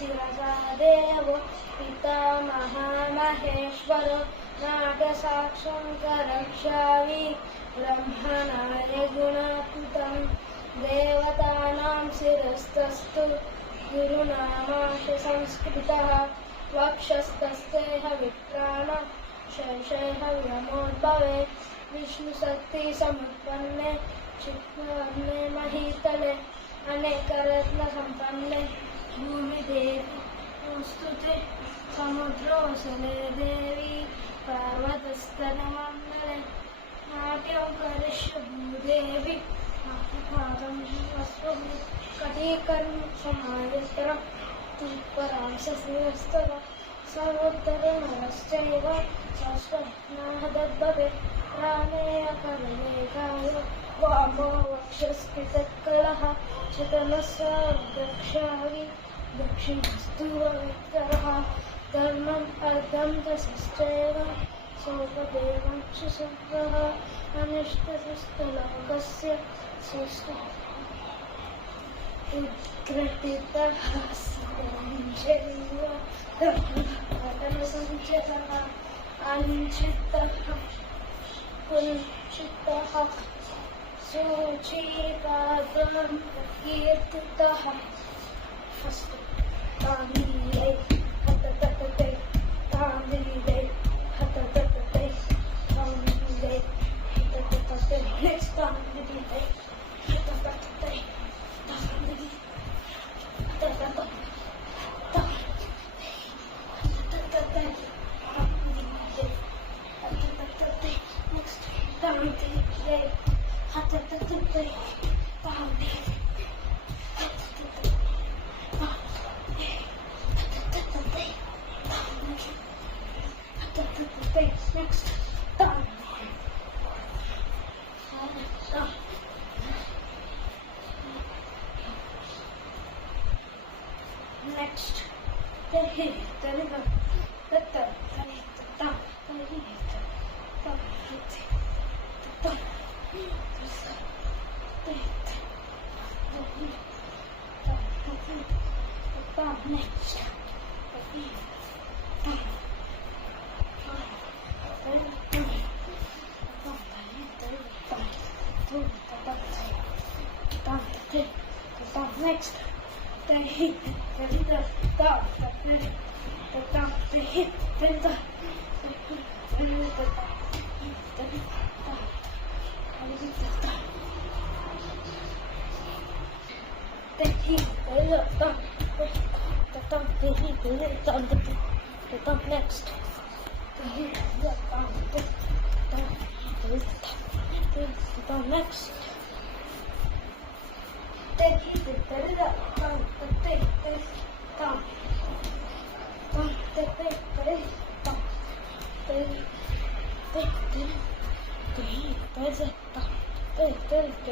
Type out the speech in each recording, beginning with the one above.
शिरसा देव पितामहामहेश्वर नाट्यसाक्षं करक्षामि ब्रह्मणाय गुणातीतं देवतानां शिरस्तस्तु गुरुनामाश संस्कृतः वक्षस्तस्तेह विक्राम शैशैः व्योमोद्भवे विष्णुशक्तिसमुत्पन्ने क्षिप्रवर्णे महीतले अनेकरत्नसम्पन्ने भूमिदेवी स्तुते समुद्रोऽसले देवी पर्वतस्तनमण्डले नाट्यं करिष्ये भूदेवी नाट्यपादं वस्वभि कटीकर्म समायत्र तुपरां सस्यस्तव सर्वोत्तरनरश्चैव शाश्वतनाः दद्भवे प्राणेय करलेखाय वामो वक्षस्फितकलः शतनस्वक्षावि दक्षिणस्तु भवेत्करः धर्मम् अर्धं दशश्चैव सोपदेवं शिशवः अनिष्टसुस्थलोकस्य उद्घटितः सञ्चयः अञ्चितः कुञ्चितः सूचीकार्यं कीर्तितः अस्तु तामिले हतततते तामिले हतततते तामिले हतततते next तामिले हतततते तामिले हतततते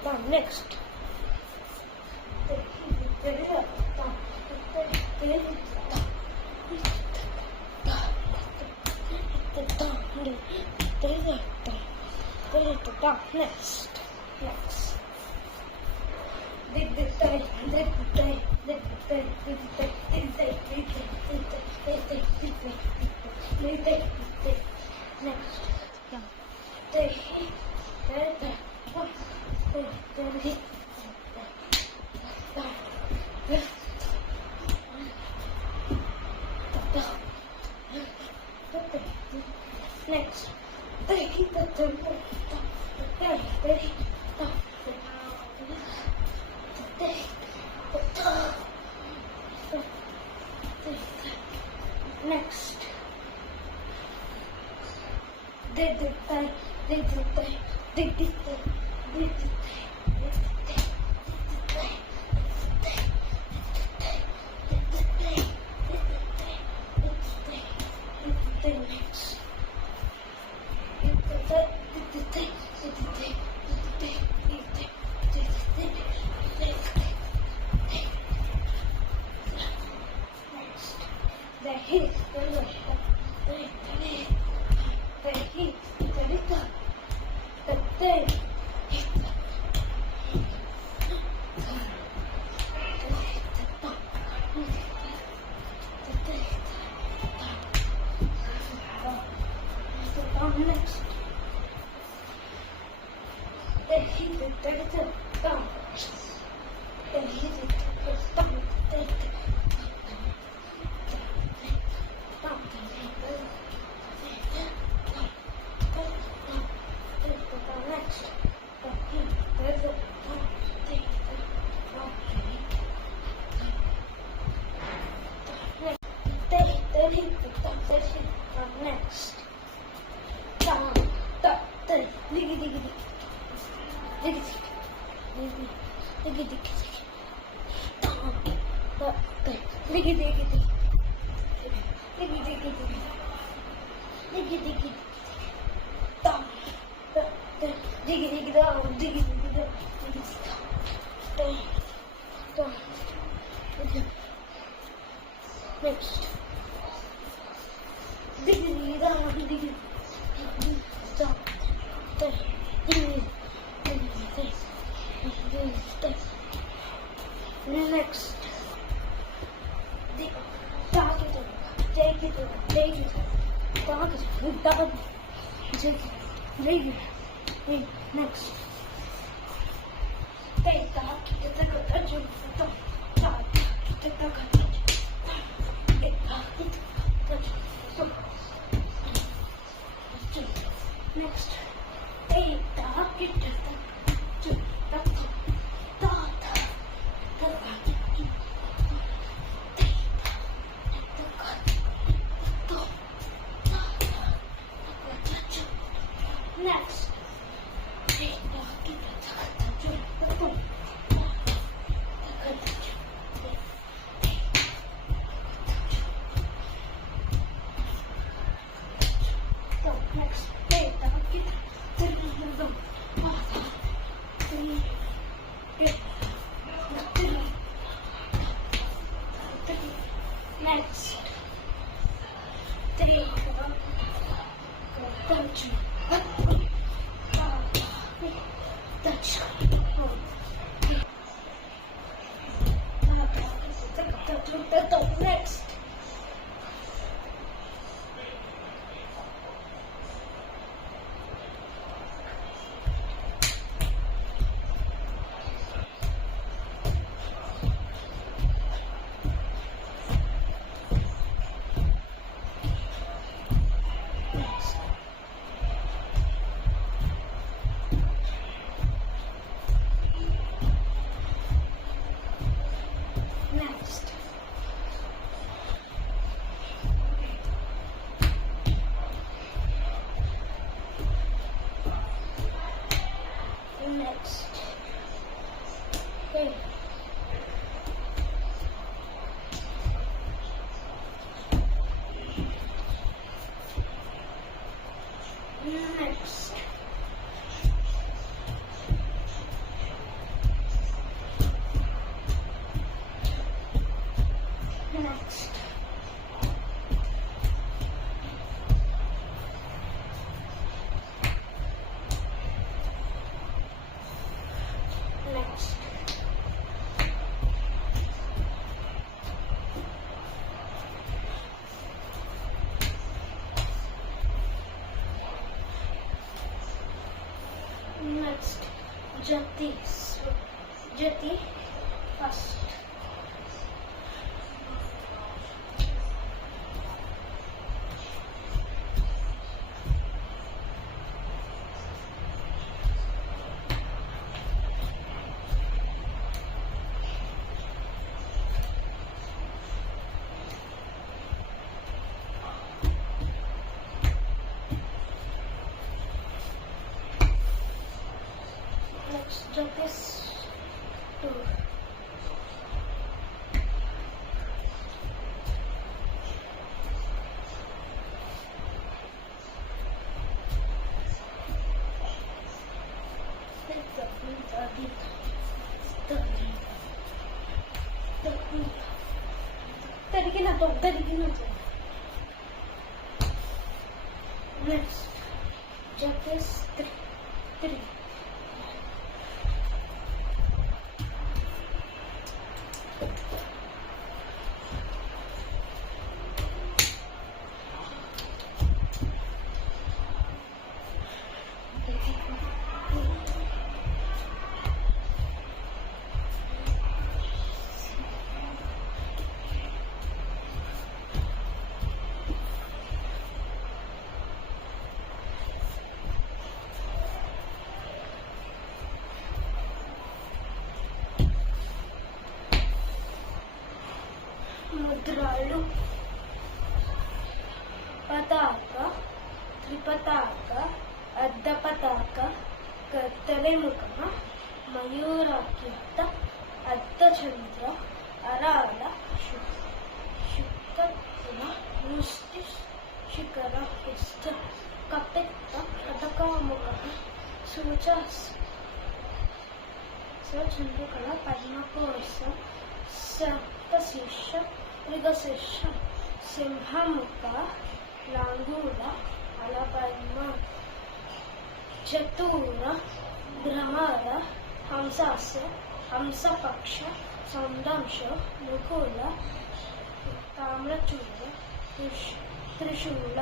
Next, Digi digi digi. Digi digi digi. Digi digi digi. Digi digi digi. Digi digi down. Digi digi down. Digi down. Down. Next. Digi digi down. Digi down. Digi. Next, take it, next, next. Next. Okay. Next. Next. Next. Next. Jati first. Next, Jati's two. Next, Jati's three. ముద్రాలు పతాక త్రిపతాక అర్ధపతాక కత్తెరముఖ మయూరకీర్త అర్ధచంద్ర అరాళ శుక్రకుల ముష్టి శిఖర హిష్ట కపిత్త కటకాముఖ చంద్రకళ పద్మకోశ సప్తశీర్ష మృగశీర్ష సింహముఖ లాంగూర అలపద్మ చతూర భ్రమర హంసాస్య హంసపక్ష సౌందంశ ముకుల తామ్రచూడ త్రిశూల